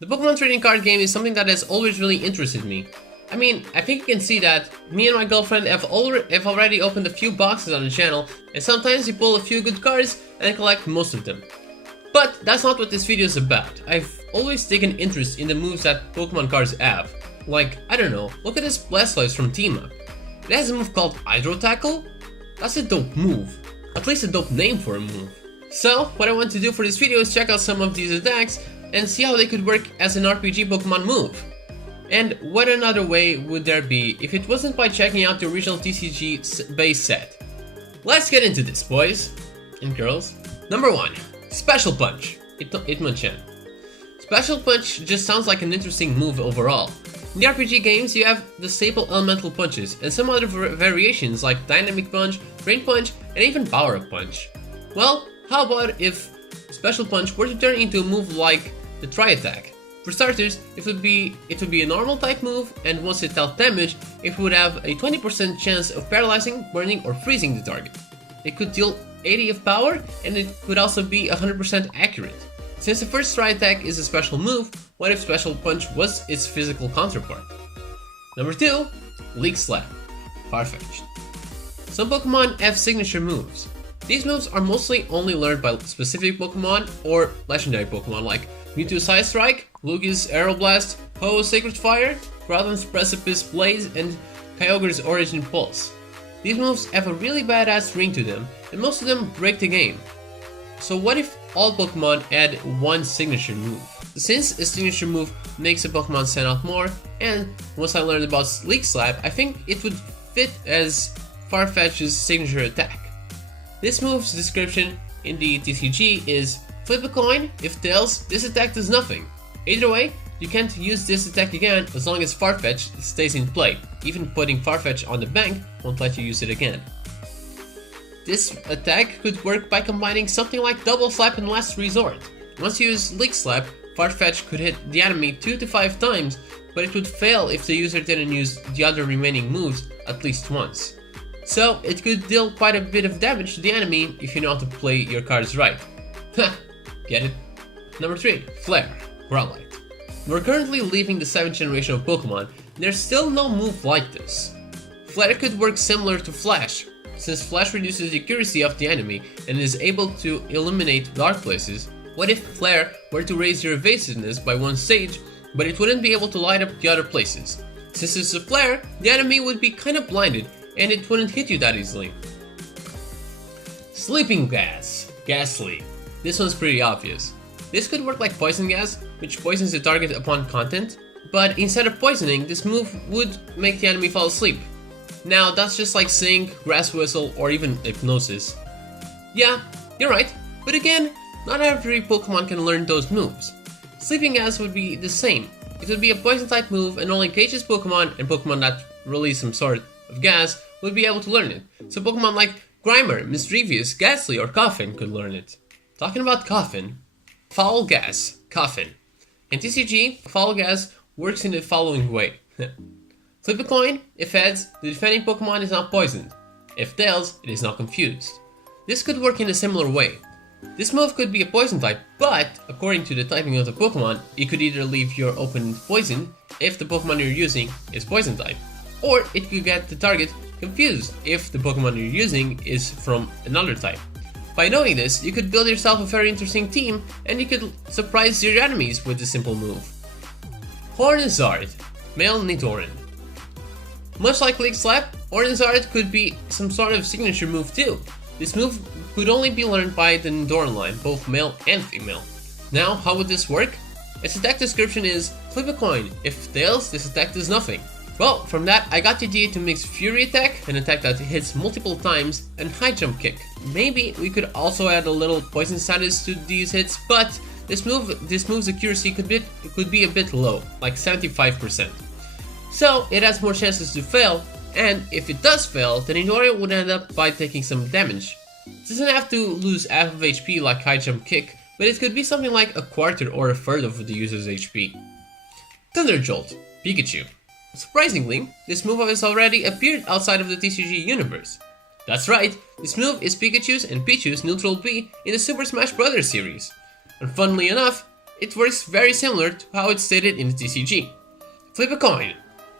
The Pokemon Trading Card game is something that has always really interested me. I mean, I think you can see that me and my girlfriend have already opened a few boxes on the channel, and sometimes we pull a few good cards and collect most of them. But that's not what this video is about. I've always taken interest in the moves that Pokemon cards have. Like, I don't know, look at this Blastoise from Team Up. It has a move called Hydro Tackle. That's a dope move. At least a dope name for a move. So, what I want to do for this video is check out some of these attacks and see how they could work as an RPG Pokemon move. And what another way would there be if it wasn't by checking out the original TCG base set? Let's get into this, boys and girls. Number 1. Special Punch. Hitmonchan. Special Punch just sounds like an interesting move overall. In the RPG games, you have the staple elemental punches and some other variations like Dynamic Punch, Rain Punch, and even Power Up Punch. Well, how about if Special Punch were to turn into a move like the Tri-Attack? For starters, it would be a normal type move, and once it dealt damage, it would have a 20% chance of paralyzing, burning, or freezing the target. It could deal 80 of power, and it could also be 100% accurate. Since the first Tri-Attack is a special move, what if Special Punch was its physical counterpart? Number 2. Leak Slap. Farfetch'd. Some Pokemon have signature moves. These moves are mostly only learned by specific Pokemon or legendary Pokemon like Mewtwo's Side Strike, Lugia's Aeroblast, Ho-Oh's Sacred Fire, Groudon's Precipice Blaze, and Kyogre's Origin Pulse. These moves have a really badass ring to them, and most of them break the game. So what if all Pokemon had one signature move? Since a signature move makes a Pokemon stand out more, and once I learned about Leak Slap, I think it would fit as Farfetch'd's signature attack. This move's description in the TCG is: flip a coin, if tails, this attack does nothing. Either way, you can't use this attack again as long as Farfetch stays in play. Even putting Farfetch on the bank won't let you use it again. This attack could work by combining something like Double Slap in Last Resort. Once you use Leak Slap, Farfetch could hit the enemy 2 to 5 times, but it would fail if the user didn't use the other remaining moves at least once. So it could deal quite a bit of damage to the enemy if you know how to play your cards right. Get it? Number 3. Flare. Growlite. We're currently leaving the 7th generation of Pokemon, and there's still no move like this. Flare could work similar to Flash, since Flash reduces the accuracy of the enemy and is able to eliminate dark places. What if Flare were to raise your evasiveness by 1 stage, but it wouldn't be able to light up the other places? Since it's a Flare, the enemy would be kinda blinded, and it wouldn't hit you that easily. Sleeping Gas. Gas Sleep. This one's pretty obvious. This could work like Poison Gas, which poisons the target upon contact, but instead of poisoning, this move would make the enemy fall asleep. Now, that's just like Sync, Grass Whistle, or even Hypnosis. Yeah, you're right, but again, not every Pokemon can learn those moves. Sleeping Gas would be the same. It would be a poison type move, and only cages Pokemon and Pokemon that release some sort of gas would be able to learn it. So Pokemon like Grimer, Misdreavus, Ghastly, or Coffin could learn it. Talking about Coffin, Foul Gas, Coffin. In TCG, Foul Gas works in the following way. Flip a coin, if heads, the defending Pokemon is not poisoned. If tails, it is not confused. This could work in a similar way. This move could be a poison type, but according to the typing of the Pokemon, it could either leave your opponent poisoned if the Pokemon you're using is poison type, or it could get the target confused if the Pokemon you're using is from another type. By knowing this, you could build yourself a very interesting team, and you could surprise your enemies with this simple move. Hornizard, Male Nidoran. Much like Leak Slap, Hornizard could be some sort of signature move too. This move could only be learned by the Nidoran line, both male and female. Now, how would this work? Its attack description is: flip a coin, if tails, this attack does nothing. Well, from that, I got the idea to mix Fury Attack, an attack that hits multiple times, and High Jump Kick. Maybe we could also add a little poison status to these hits, but this move's accuracy could be a bit low, like 75%. So it has more chances to fail, and if it does fail, then Nidoran would end up by taking some damage. It doesn't have to lose half of HP like High Jump Kick, but it could be something like a quarter or a third of the user's HP. Thunder Jolt, Pikachu. Surprisingly, this move has already appeared outside of the TCG universe. That's right, this move is Pikachu's and Pichu's neutral B in the Super Smash Bros. Series. And funnily enough, it works very similar to how it's stated in the TCG. Flip a coin.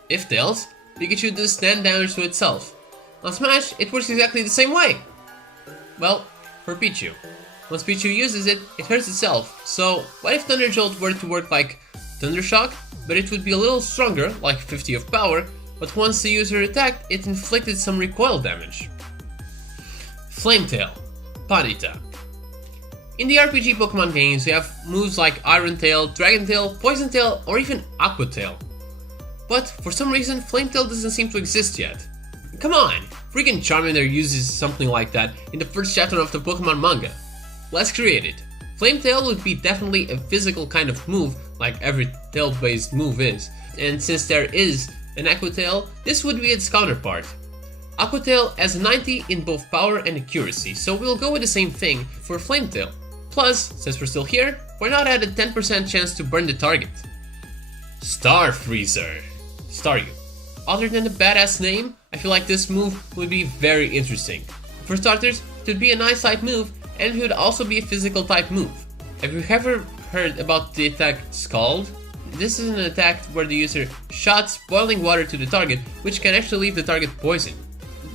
If tails, Pikachu does 10 damage to itself. On Smash, it works exactly the same way. Well, for Pichu. Once Pichu uses it, it hurts itself. So, what if Thunder Jolt were to work like Thunder Shock, but it would be a little stronger, like 50 of power, but once the user attacked, it inflicted some recoil damage. Flame Tail, Ponyta. In the RPG Pokemon games, we have moves like Iron Tail, Dragon Tail, Poison Tail, or even Aqua Tail. But for some reason, Flame Tail doesn't seem to exist yet. Come on, freaking Charmander uses something like that in the first chapter of the Pokemon manga. Let's create it. Flame Tail would be definitely a physical kind of move, like every tail-based move is, and since there is an Aqua Tail, this would be its counterpart. Aqua Tail has a 90 in both power and accuracy, so we'll go with the same thing for Flame Tail. Plus, since we're still here, why not add a 10% chance to burn the target? Star Freezer. Staryu. Other than the badass name, I feel like this move would be very interesting. For starters, it would be a nice type move, and it would also be a physical type move. Have you ever heard about the attack Scald? This is an attack where the user shots boiling water to the target, which can actually leave the target poisoned.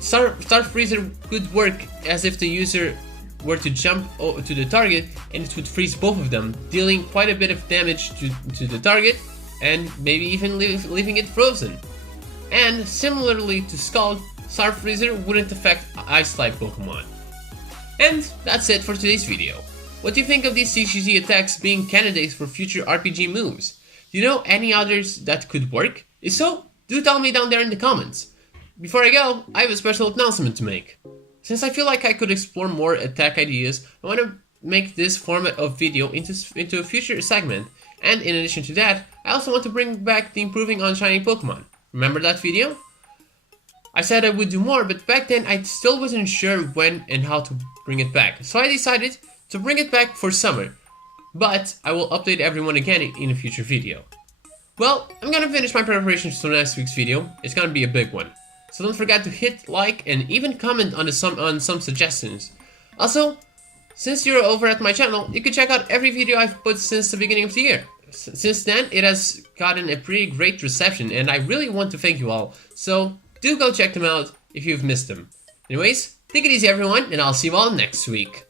Star Freezer could work as if the user were to jump to the target and it would freeze both of them, dealing quite a bit of damage to the target and maybe even leaving it frozen. And similarly to Scald, Star Freezer wouldn't affect Ice-type Pokemon. And that's it for today's video. What do you think of these TCG attacks being candidates for future RPG moves? Do you know any others that could work? If so, do tell me down there in the comments. Before I go, I have a special announcement to make. Since I feel like I could explore more attack ideas, I want to make this format of video into a future segment, and in addition to that, I also want to bring back the improving on shiny Pokemon. Remember that video? I said I would do more, but back then I still wasn't sure when and how to bring it back, so I decided to bring it back for summer, but I will update everyone again in a future video. Well, I'm gonna finish my preparations for next week's video. It's gonna be a big one. So don't forget to hit like and even comment on some suggestions. Also, since you're over at my channel, you can check out every video I've put since the beginning of the year. Since then, it has gotten a pretty great reception and I really want to thank you all. So do go check them out if you've missed them. Anyways, take it easy everyone, and I'll see you all next week.